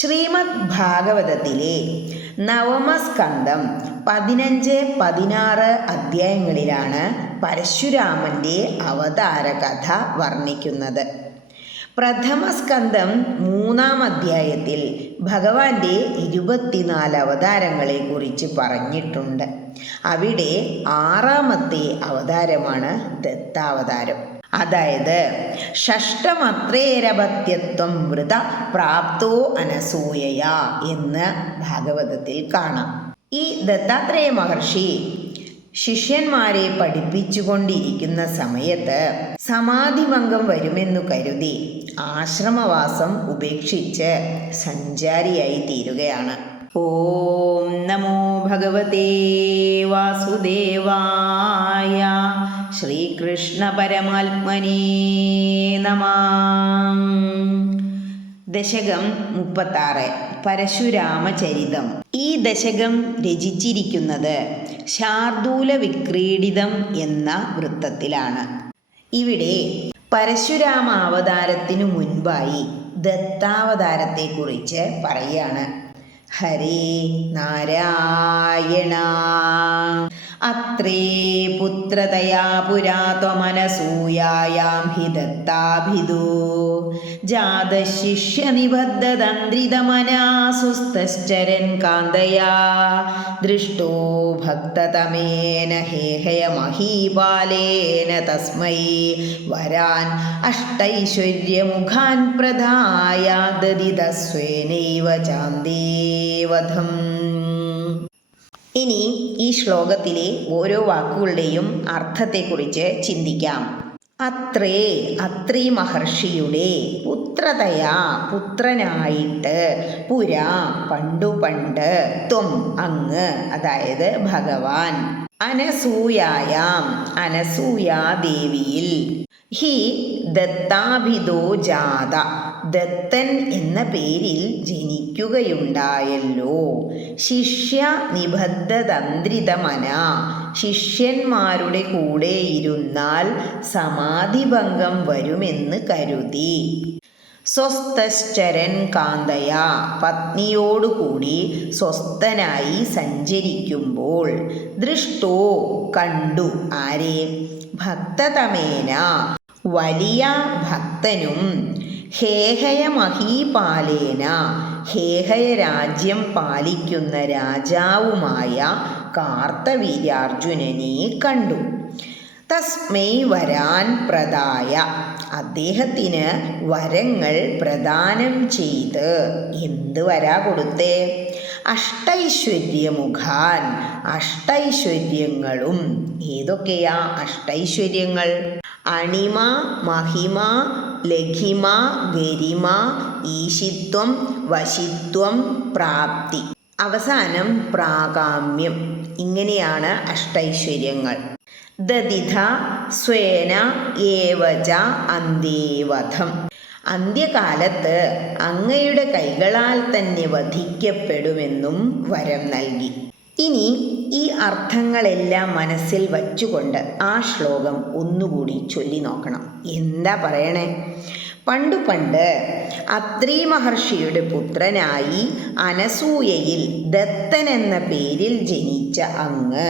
ശ്രീമദ് ഭാഗവതത്തിലെ നവമസ്കന്ധം പതിനഞ്ച് പതിനാറ് അധ്യായങ്ങളിലാണ് പരശുരാമന്റെ അവതാര കഥ വർണിക്കുന്നത്. പ്രഥമ സ്കന്ധം മൂന്നാം അധ്യായത്തിൽ ഭഗവാന്റെ ഇരുപത്തിനാല് അവതാരങ്ങളെ കുറിച്ച് പറഞ്ഞിട്ടുണ്ട്. അവിടെ ആറാമത്തെ അവതാരമാണ് ദത്താവതാരം. അതായത് ഷഷ്ടമത്രേരപത്യത്വം വൃത പ്രാപ്തോ അനസൂയയ എന്ന് ഭാഗവതത്തിൽ കാണാം. ഈ ദത്താത്രേയ മഹർഷി ശിഷ്യന്മാരെ പഠിപ്പിച്ചുകൊണ്ടിരിക്കുന്ന സമയത്ത് സമാധിഭംഗം വരുമെന്നു കരുതി ആശ്രമവാസം ഉപേക്ഷിച്ച് സഞ്ചാരിയായി തീരുകയാണ് ഓം നമോ ഭഗവതേ വാസുദേവായ ശ്രീകൃഷ്ണ പരമാത്മനേ നമ. ദശകം മുപ്പത്താറ്. പരശുരാമചരിതം. ഈ ദശകം രചിച്ചിരിക്കുന്നത് ശാർദൂല വിക്രീഡിതം എന്ന വൃത്തത്തിലാണ്. ഇവിടെ പരശുരാമ അവതാരത്തിനു മുൻപായി ദത്താവതാരത്തെക്കുറിച്ച് പറയാണ്. ഹരേ നാരായണ. അത്രേ പുത്രതയാ പുരാ ത്വമനസൂയായാം ഹി ദത്താഭിദോ ജാതശിഷ്യനിബദ്ധതന്ത്രിതമനാസുസ്തശ്ചരൻ കാന്തയാ. ദൃഷ്ടോ ഭക്തതമേന ഹേഹയമഹീപാലേന തസ്മൈ. വരാൻ അഷ്ടൈശ്വര്യമുഖാൻ പ്രധായ ദദിതസ്വേനൈവ ചാന്ദേവധം ഇനി ഈ ശ്ലോകത്തിലെ ഓരോ വാക്കുകളുടെയും അർത്ഥത്തെക്കുറിച്ച് ചിന്തിക്കാം. അത്രേ അത്രി മഹർഷിയുടെ പുത്രതയാ പുത്രനായിട്ട് പുരാ പണ്ടു പണ്ട് ത്വം അങ്ങ് അതായത് ഭഗവാൻ. അനസൂയായാം അനസൂയാദേവിയിൽ. ഹി ദത്താഭിതോ ജാത. ദത്തൻ എന്ന പേരിൽ ജനിക്കുകയുണ്ടായല്ലോ. ശിഷ്യ നിബദ്ധതന്ത്രിതമന ശിഷ്യന്മാരുടെ കൂടെ ഇരുന്നാൽ സമാധിഭംഗം വരുമെന്ന് കരുതി. സ്വസ്ഥശ്ചരൻ കാന്തയ. പത്നിയോടുകൂടി സ്വസ്ഥനായി സഞ്ചരിക്കുമ്പോൾ ദൃഷ്ടോ കണ്ടു ആരെ? ഭക്തതമേന. വലിയ ഭക്തനും ഹേഹയമഹീപാലേന ഹേഹയ രാജ്യം പാലിക്കുന്ന രാജാവുമായ കാർത്തവീര്യാർജുനനെ കണ്ടു. തസ്മൈ വരാൻ പ്രദായ അദ്ദേഹത്തിന് വരങ്ങൾ പ്രദാനം ചെയ്ത് എന്ത് വരാ കൊടുത്തേ? അഷ്ടൈശ്വര്യമുഖാൻ അഷ്ടൈശ്വര്യങ്ങളും ഏതൊക്കെയാ അഷ്ടൈശ്വര്യങ്ങൾ? അണിമ മഹിമ ലഘിമ ഗരിമ ഈശിത്വം വശിത്വം പ്രാപ്തി. അവസാനം പ്രാകാമ്യം ഇങ്ങനെയാണ് അഷ്ടൈശ്വര്യങ്ങൾ. ദതിഥ സ്വേന ഏവച അന്തേവധം അന്ത്യകാലത്ത് അങ്ങയുടെ കൈകളാൽ തന്നെ വധിക്കപ്പെടുമെന്നും വരം നൽകി. ഇനി ഈ അർത്ഥങ്ങളെല്ലാം മനസ്സിൽ വച്ചുകൊണ്ട് ആ ശ്ലോകം ഒന്നുകൂടി ചൊല്ലി നോക്കണം. എന്താ പറയണേ? പണ്ടു പണ്ട് അത്രി മഹർഷിയുടെ പുത്രനായി അനസൂയയിൽ ദത്തൻ എന്ന പേരിൽ ജനിച്ച അങ്ങ്.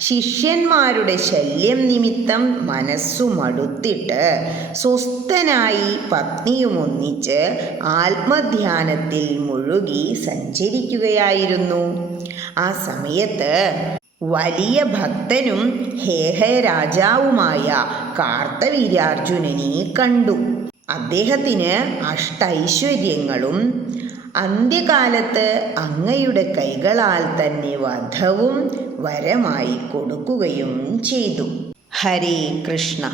ശിഷ്യന്മാരുടെ ശല്യം നിമിത്തം മനസ്സു മടുത്തിട്ട് സ്വസ്ഥനായി പത്നിയുമൊന്നിച്ച് ആത്മധ്യാനത്തിൽ മുഴുകി സഞ്ചരിക്കുകയായിരുന്നു. ആ സമയത്ത് വലിയ ഭക്തനും ഹേഹ രാജാവുമായ കാർത്തവീര്യാർജുനനെ കണ്ടു. അദ്ദേഹത്തിന് അഷ്ടൈശ്വര്യങ്ങളും അന്ത്യകാലത്ത് അങ്ങയുടെ കൈകളാൽ തന്നെ വധവും വരമായി കൊടുക്കുകയും ചെയ്തു. ഹരേ കൃഷ്ണ.